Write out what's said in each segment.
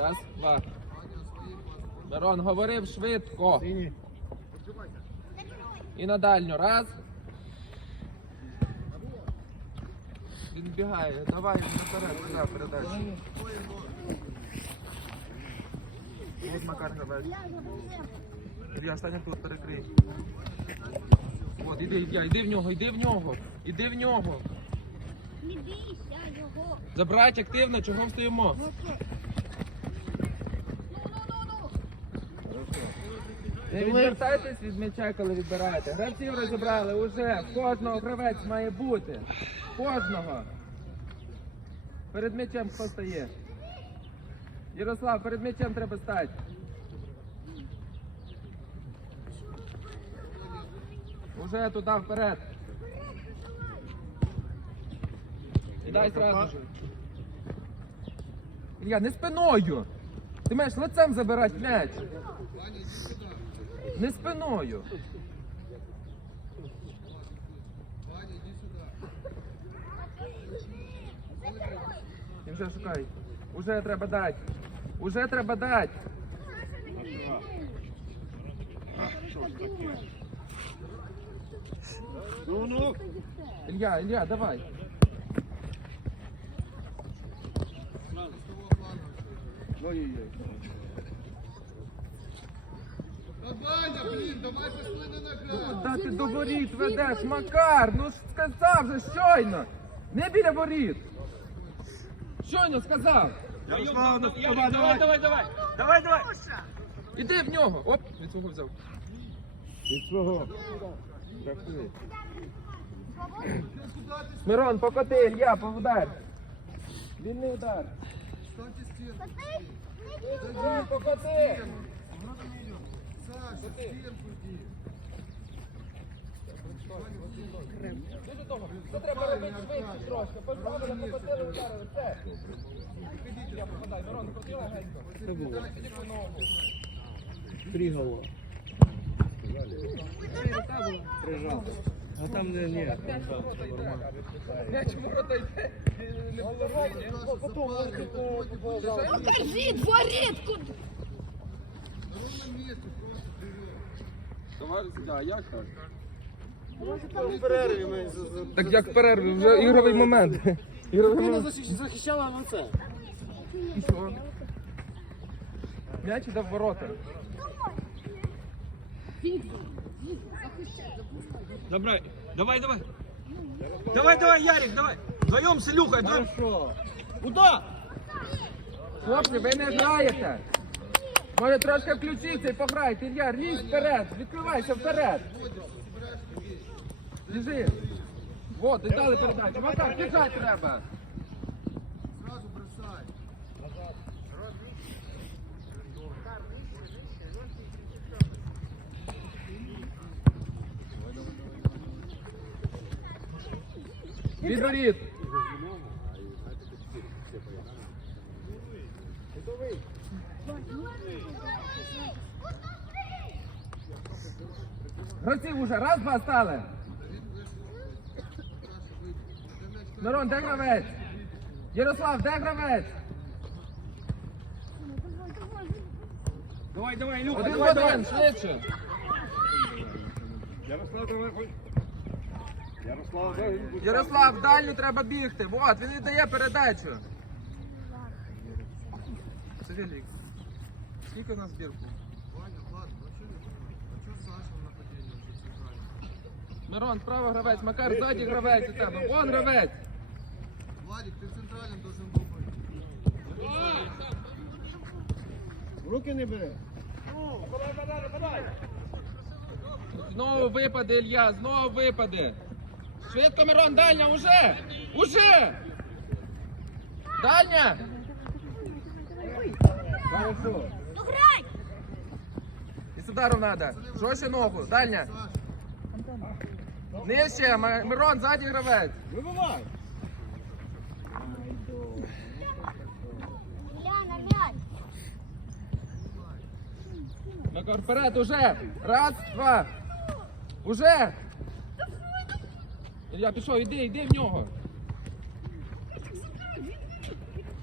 Раз, два. Мирон говорив швидко. І на дальню. Раз. Він бігає. Давай наперед, туди передачу. От Макар гравець. Ілья, стань тут, перекрий. От, іди, Ілья, іди в нього, іди в нього. Іди в нього. Не бійся його. Забрать активно, чого стоїмо? Не відвертайтесь від м'яча, коли відбираєте. Гравців розібрали уже. Кожного гравець має бути. Кожного. Перед м'ячем хто стає? Ярослав, перед м'ячем треба стати. Уже туди вперед. І дай сразу же. Ілля, не спиною. Ти маєш лицем забирати м'яч. Не спиною. І вже шукай. Уже треба дати. Уже треба дати. Ну, ну. Ілля, Ілля, давай. Ой-ой-ой. Да ти до воріт ведеш, Макар, ну ж сказав же щойно. Не біля воріт. Щойно сказав. Ярослав, ну, давай, давай, давай, давай. Давай, давай. Іди в нього. Оп, від свого взяв. Від свого. Мирон, покоти, Ілья, повудар. Вільний удар. Ілля, покоти. Це треба робити швидше трошки. Поставили, покотили, ударили. Все. Ілля, попадай. Мирон, крутила гетько. Це було. Іди ногу. Три. А там не, ні. М'яч в ворота йде. Не куди. Товариш, а як так? В перерві Так як в перерві, вже ігровий момент. Ігровий момент. захищала на це. І що? М'яч іде в ворота. Забирай. Давай, давай. Давай, давай, Ярик, давай. Вдвоем с Илюхой. вдвоем. Хорошо. Куда? Хлопці, ви не граєте. Може трошки включіться і пограйте. Ілья, різь вперед, відкривайся вперед. Біжи. Вот, і дали передачу. Макар, біжать треба. Відворіт. Гравців уже раз, два стали. Мирон, де гравець? Ярослав, де гравець? Давай, давай, Илюха, Один в давай, давай. один, швидше. Ярослав, давай хоч. Ярослав, давай. Ярослав, в дальню треба бігти. Вот, він віддає передачу. Савелій, скільки у нас збірку? Мирон, справа гравець, Макар, ззаді гравець у тебе. Вон гравець. Владик, ты центральным должен был быть. В руки не бери. Знову випаде, Ілья, знову випаде. Швидко, Мирон, дальня, уже! Уже! Дальня! Хорошо. Ну грай. І з удару треба. Жорстче ногу, дальня. Нижче, Мирон, ззаді гравець. Вибивай. Макар, вперед, уже! Раз, два. Уже! Ілья, пішов, іди, іди в нього.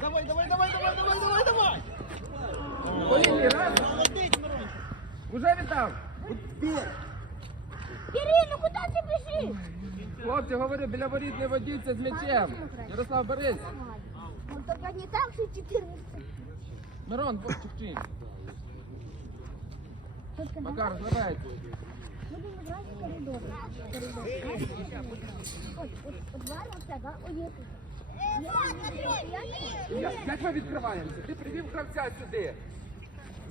Давай, давай, давай, давай, давай, давай, давай. По лінії, раз. Уже віддав. Кирил, ну куда ты бежишь? Хлопці, говорю, біля воріт не водіться з м'ячем. Ярослав, борись. Ну только не так, что 14. Мирон, почекай. Только Макар, гравець. будем играть в. Коридор. Вот, вот, вот два вот да? Ой. Я- Як ми відкриваємося? Ти привів гравця сюди.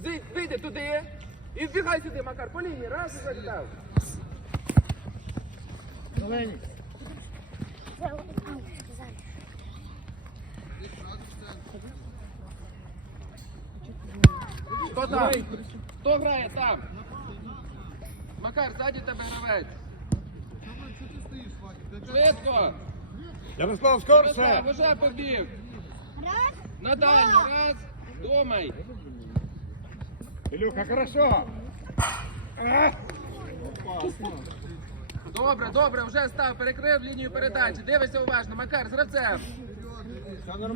Зий- Вийди туди і вбігай сюди, Макар, по лінії, раз і віддав. Зелені. Хто там? Хто грає там? Макар, ззаді тебе гравець. Що ти стоїш, Вадик? Та Швидко! Ярослав, Ярослав, скорше! уже побіг. Раз, На дальню, раз. Думай. Ілюха, хорошо! А! Добре, добре, вже став, перекрив лінію передачі. Дивися уважно, Макар, з гравцем.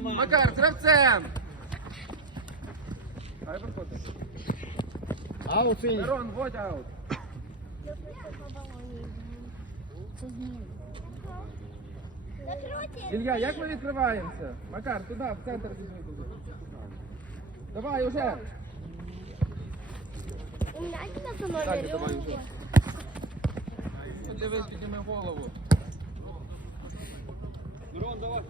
Макар, з гравцем. Хай виходить. Аут синій. Мирон, вводь аут. Ілля, як ми відкриваємося? Макар, туди, в центр підійди. Давай уже. Далі давай уже. Дивись, підніми голову. Мирон, давай.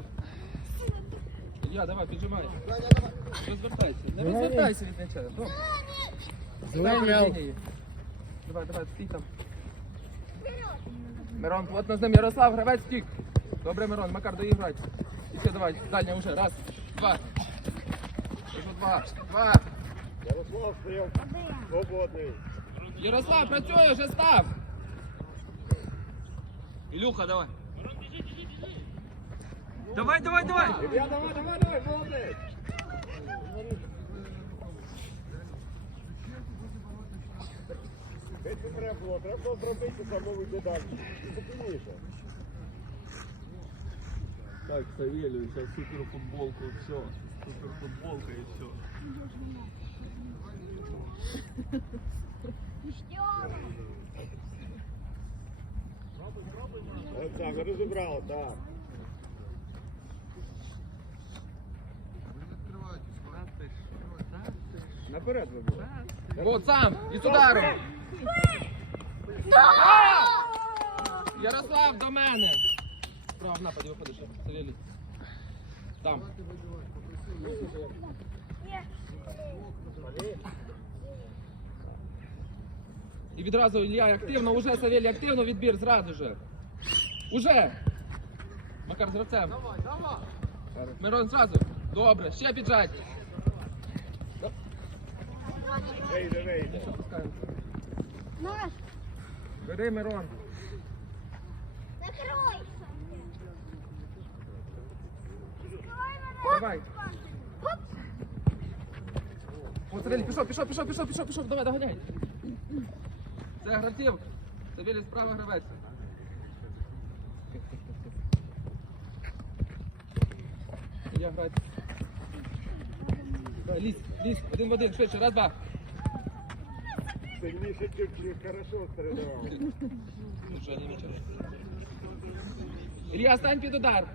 Ілля, давай, піджимай. Розвертайся. Не розвертайся від м'яча. Добре. Зелений Ставь аут. лінії. Давай, давай, стій там. Мирон, плотно з ним Ярослав, гравець втік. Добре, Мирон, Макар, доіграй. І ще давай, дальня уже. Раз, два. Уже два. Два. Ярослав стояв свободний. Ярослав, працює, вже став. Ілюха, давай. Давай, давай, давай. Ілля, давай, давай, давай, молодець! Геть не треба було, треба було пробити самому додати. Спокійніше. Так, Савелию, сейчас супер футболку, все. Супер футболка и все. От так, розібрали, так. Наперед вибив. Вот сам, і з ударом. Ярослав, до мене. Справа в нападі виходиш, Савелій. Там. І відразу Ілля активно, уже Савелій, активно відбір, зразу же. Уже. Макар з гравцем. Мирон зразу. Добре, ще піджать. Вийде, вийде. Наш, Бери, Мирон. закрой. Давай. О, Савелій, пішов, пішов, пішов, пішов, пішов, пішов, давай, доганяй. Це гравців. Савелій справа гравець. Я. Давай, лізь, лізь, один в один, швидше, раз, два. Сильніше чуть-чуть, хорошо передавав. Ілля, стань під удар.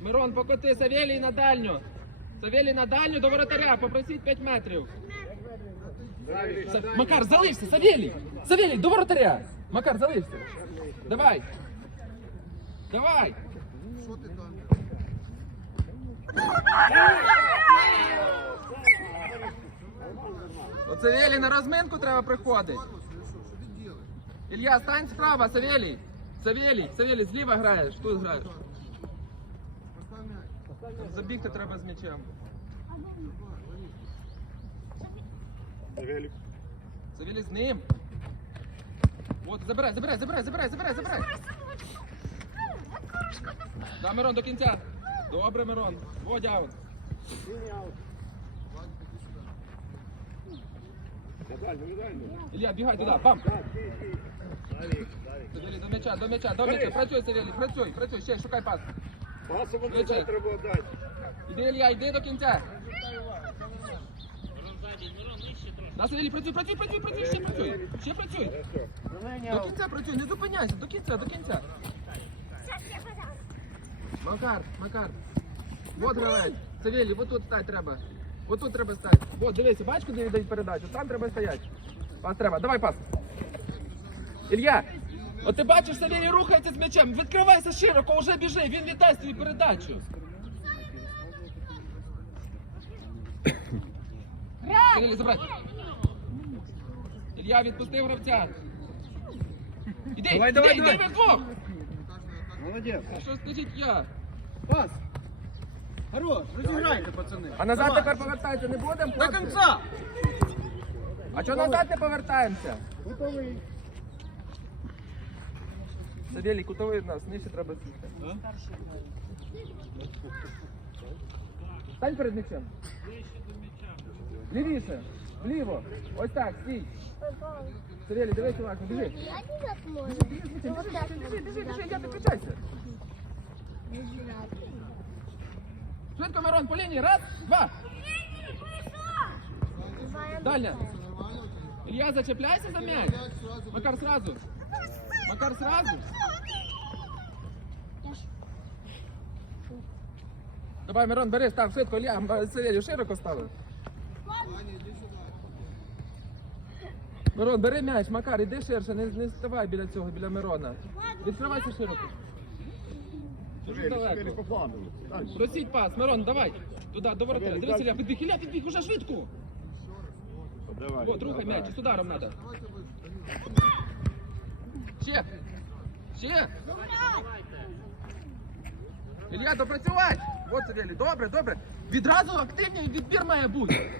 Мирон, покоти, Савелій на дальню. Савелій на дальню до воротаря, попросіть 5 метрів. Макар, залився, Савелій! Савелій, до воротаря! Макар, залився. Давай. Давай. Що на розминку треба приходити. Ілля, стань справа, Савелій. Савелій, Савелій, зліва граєш, тут граєш. Забігти треба з м'ячем. Савелік. Савелій з ним. От, забирай, забирай, забирай, забирай, забирай, забирай. Да, Мирон, до кінця. Добре, Мирон. Водь аут. Дальню. Ілля, бігай туди, бам. Савелій, до м'яча, до м'яча, до м'яча. Працюй, Савелій, працюй, працюй, ще шукай пас. Вичай. треба дати. Іди, Ілля, йди до кінця. Да, Савелій, працюй, працюй, працюй, працюй, ще працюй. Ще працюй. До кінця працюй, не зупиняйся, до кінця, до кінця. Макар, Макар. Вот гравець. Савелій, вот тут стати треба. Вот тут треба стати. Вот, дивися, бачиш, куди віддають передачу? Там треба стояти. Пас треба, давай пас. Ілля, от ти бачиш, Савелій рухається з м'ячем. Відкривайся широко, уже біжи, він віддасть тобі передачу. Савелій, забрати. Ілля відпустив гравця. Іди, Давай, іди, давай, іди, давай. ви. Молодець. А що скажіть я? Пас. Хорош, розіграйте, пацани. А назад Давай. тепер повертатися не будемо? До хлопці? кінця. А чого назад не повертаємося? Готовий. Савелій, кутовий в нас, нижче треба сісти. Стань перед м'ячем. Лівіше, вліво. Ось так, стій. Савелій, дивись уважно, біжи. Я не засмотрю. Біжи, біжи, біжи, біжи, я не включайся. Швидко, Мирон, по лінії, раз, два. Дальня. Илья, зачепляйся за мяч. Макар, сразу. Макар, сразу. Давай, Мирон, бери, став швидко, Илья, м, Савелію широко ставив. Мирон, бери м'яч, Макар, іди ширше, не, не ставай біля цього, біля Мирона. Відкривайся широко. Дуже далеко. Просіть пас, Мирон, давай. Туди, до воротаря. Дивись, Ілля, підбіг, Ілля, підбіг, уже швидко. Давай. Вот, рухай м'яч, з ударом надо. Ще. Ще. Ілля, допрацювати. От Савелій, добре, добре. Відразу активний відбір має бути.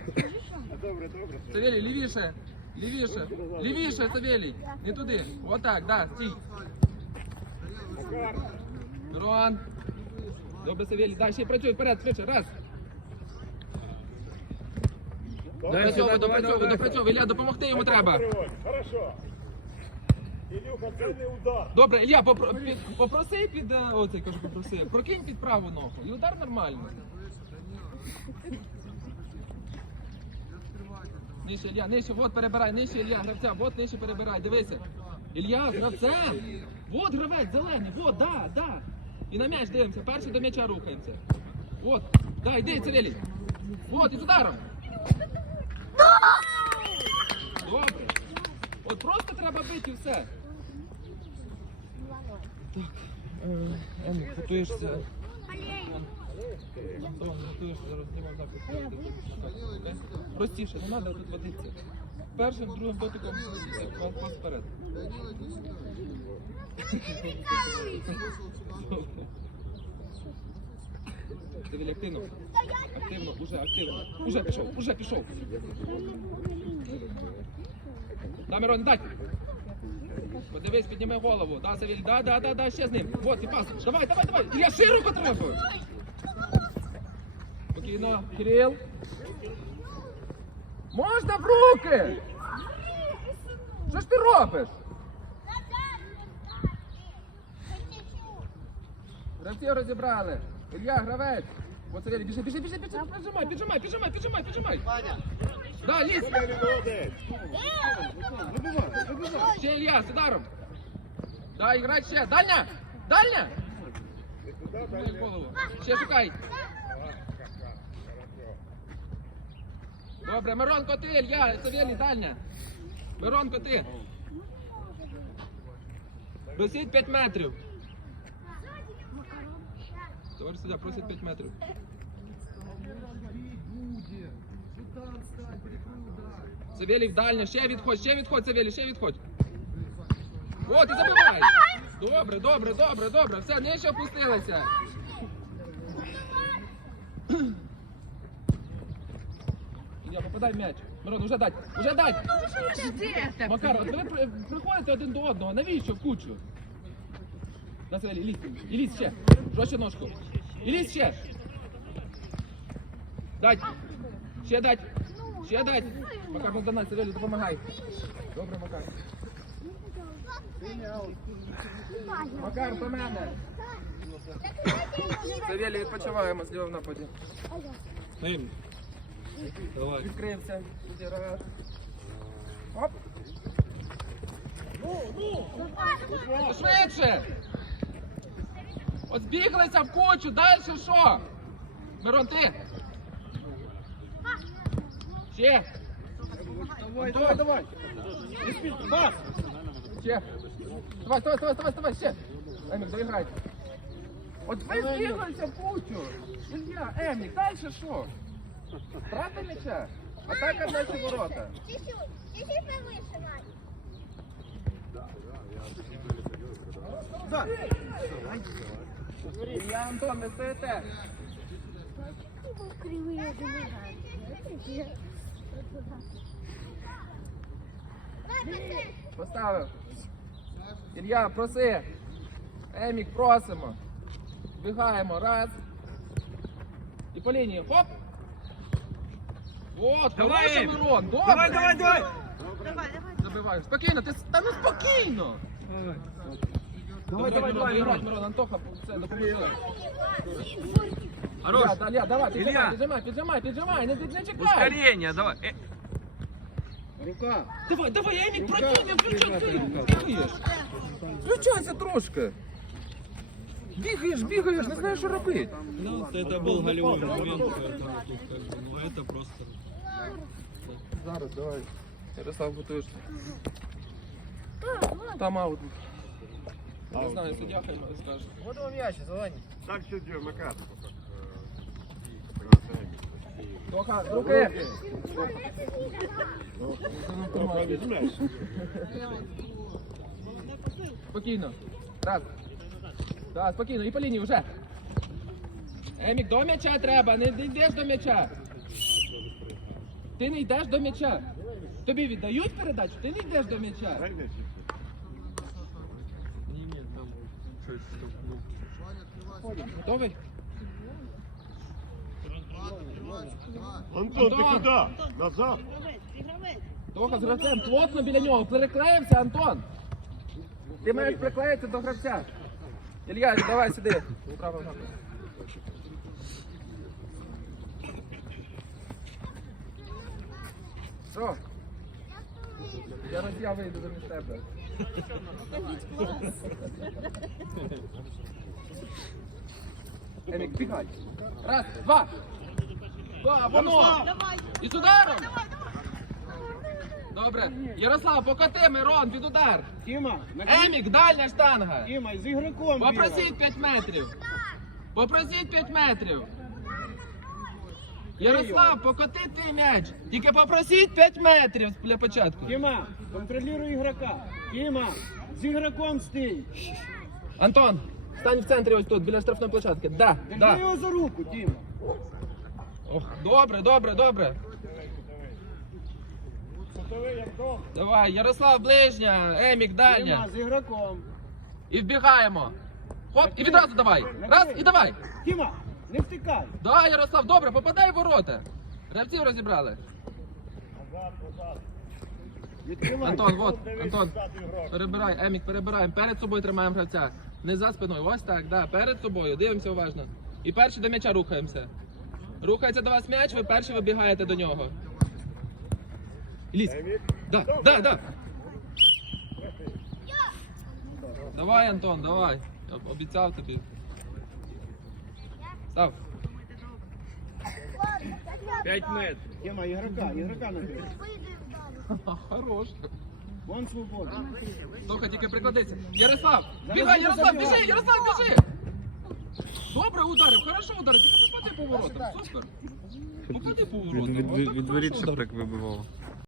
Добре, добре. Савелій, лівіше. Лівіше. Лівіше, Савелій. Не туди. Отак, да, стій. Мирон. Добре, Савелій. Да, ще працюй вперед, швидше. Раз. Допрацьовуй, допрацьовуй, допрацьовуй. Ілля, допомогти йому треба. Хорошо. Ілюха, це не удар. Добре, Ілля, попро- під- попроси під, е, оцей, кажу, попроси, прокинь під праву ногу. І удар нормально. Нижче, Ілля, нижче, вот перебирай, нижче, Ілля, гравця, вот нижче перебирай, дивися. Ілля, з гравцем. Вот гравець, зелений, вот, да, да. І на м'яч дивимося, перший до м'яча рухаємося. Вот, да, йди, Цивілій. Вот, і з ударом. Добре. От просто треба бити і все. Ем, готуєшся. Антон, готуєшся, зараз знімав запис. Простіше, не треба тут водитися. Першим, другим дотиком пас вперед. Дивіться, активно. Активно, уже активно. Уже пішов, уже пішов. Да, Мирон, дай. Подивись, підніми голову. Да, Савіль, да, да, да, да, ще з ним. Вот, і пас. Давай, давай, давай. Ілля, широко треба. Спокійно, Кирил. Можна в руки? Що ж ти робиш? Гравців розібрали. Ілля, гравець. От Савіль, біжи, біжи, біжи, біжи, піджимай, піджимай, піджимай, піджимай, піджимай. Да, лізь. Вибивай, вибивай. Ще Ілля, з ударом. Да, іграй ще. Дальня! Дальня! Ще шукай. Добре, Мирон коти, Ілья, Савєлій, дальня. Мирон коти. Просіть 5 метрів. Товариш суддя, просить 5 метрів. Савєлій в дальню, ще відходь, ще відходь, Савєлій, ще відходь. О, ти забивай. Добре, добре, добре, добре. Все, нижче опустилися. Я попадай в м'яч. Мирон, уже дать, уже дать. Макар, от ви при- приходите один до одного, навіщо в кучу? На Савєлій, лізь, і лізь ще. Жорстче ножку. І лізь ще. Дать. Ще дать. Ще дать. Макар, ну донать, Савєлій, допомагай. Добре, Макар. Макар, до мене. Савєлій, відпочиваємо зліва в нападі. Ним. Давай. Відкрився. Оп. Швидше! От збіглися в кучу, далі що? Мирон, ти? Ще! Давай, давай, давай. Бас. Ще! Давай, давай, давай, давай, давай, ще! Емік, доіграй. От ви збіглися в кучу! Емік, далі що? М'яча? Атака в наші ворота. Чуть-чуть, чуть-чуть повыше, Вань. Ілья, Антон, не стоїте. Кривые. Поставив. Ілья, проси. Емік, просимо. Бігаємо. Раз. І по лінії. Хоп. От, Давай, хороший Емік. Мирон. Добре. Давай, давай, давай! Забиваєш. Спокійно, ти с- та ну спокійно. Давай, давай, Мирон, давай, Мирон, Мирон. Мирон, Антоха, це допоможе. Хорош! Ілля, Ілля, давай, піджимай, Ілля. піджимай, піджимай, піджимай, не, не чекай. Ускорение, давай! Э, Рука. Давай, давай, Емік, Рука. прокинь, включай, Рука. ти бігаєш. Включайся трошки. Бігаєш, бігаєш, не знаєш, що робити. Ну, это был голевой момент, поэтому тут как бы, ну это просто... Зараз, давай. Ярослав, готуєш. Там аут. Не знаю, суддя хай скаже. Вот вам м'яч, Зелені. Так сюди, Макар. Тоха, руки! Спокійно. Раз. Так, спокійно, і по лінії вже. Емік, до м'яча треба, не не йдеш до м'яча. Ти не йдеш до м'яча. Тобі віддають передачу, ти не йдеш до м'яча. Готовий? Антон, ти куди? Назад? Тоха з гравцем плотно біля нього. Переклеївся, Антон. Ти маєш приклеїтися до гравця. Ілья, давай сюди. Що? Я раз я вийду замість тебе. Емік, бігай. Раз, два. Два, воно. І з ударом. Добре. Ярослав, покати, Мирон, під удар. Тіма, Емік, дальня штанга. Тіма, з ігроком. Попросіть 5 метрів. Попросіть 5 метрів. Ярослав, покоти ти м'яч. Тільки попросіть 5 метрів для початку. Тіма, контролюй ігрока. Тіма, з ігроком стій. Антон, стань в центрі ось тут, біля штрафної площадки. Да, Держи да. його за руку, Тіма. Ох, добре, добре, добре. Давай, Ярослав, ближня, Емік, дальня. Тіма, з ігроком. І вбігаємо. Хоп, і відразу давай. Раз і давай. Тіма, не втикай. Да, Ярослав, добре, попадай в ворота. Гравців розібрали. Відкривай. Антон, вот, Антон, перебирай, Емік, перебираємо. Перед собою тримаємо гравця. Не за спиною. Ось так, да, перед собою. Дивимося уважно. І перші до м'яча рухаємося. Рухається до вас м'яч, ви перші вибігаєте до нього. Лізь. Да, да, да. Давай, Антон, давай. Я обіцяв тобі. Став. 5 метров. Тіма, ігрока, ігрока набери. Ха, Хорош. Вон свобода. Тоха, тільки прикладися. Ярослав! Бігай, Ярослав, біжи, Ярослав, біжи! Добре ударив, хорошо ударив, тільки попади по воротам. Супер. Попади по воротам. Від, від, Отак від воріт хорошо ще ударив. так вибивало.